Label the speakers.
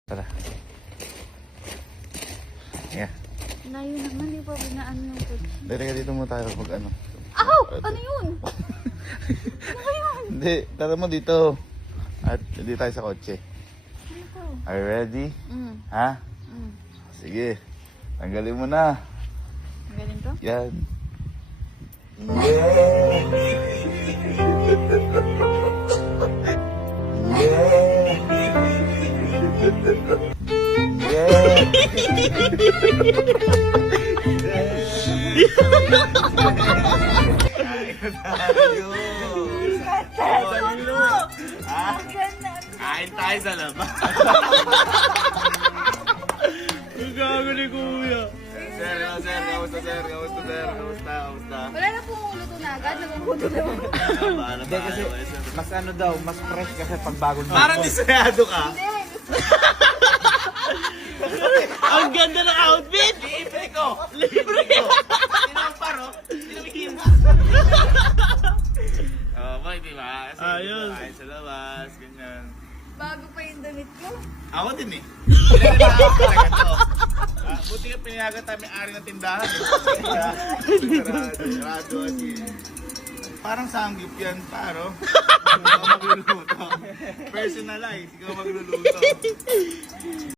Speaker 1: Tara. Yeah.
Speaker 2: Layo naman, di pa binaan yung kotse.
Speaker 1: Dali dito muna tayo pag ano.
Speaker 2: Aw! Ano yun? Ano ba yun?
Speaker 1: Hindi, tara mo dito. At hindi tayo sa kotse.
Speaker 2: Dito.
Speaker 1: Are you ready? Ha?
Speaker 2: Mm.
Speaker 1: Sige. Tanggalin mo na.
Speaker 2: Ang galing to?
Speaker 1: Yan.
Speaker 3: Kain tayo sa labas. Ang gago ni Kuya. Sir, kamusta?
Speaker 2: Wala na pong luto na agad. Nagpuputo na mo.
Speaker 4: Hindi kasi mas ano daw, mas fresh kasi pag bagong
Speaker 3: Parang disayado ka. Ang ganda ng outfit! Libre ko! Libre ko! Sinampar, oh! Sinamihina! Boy, di ba? Ayos! Kain sa labas, ganyan.
Speaker 2: Bago pa yung damit ko.
Speaker 3: Ako din eh. Pinaganda ako talaga to. Buti nga pinayagan tayo may-ari ng tindahan. Sarado kasi. Parang sanggip yan, paro. Ikaw magluluto. Personalize, ikaw magluluto.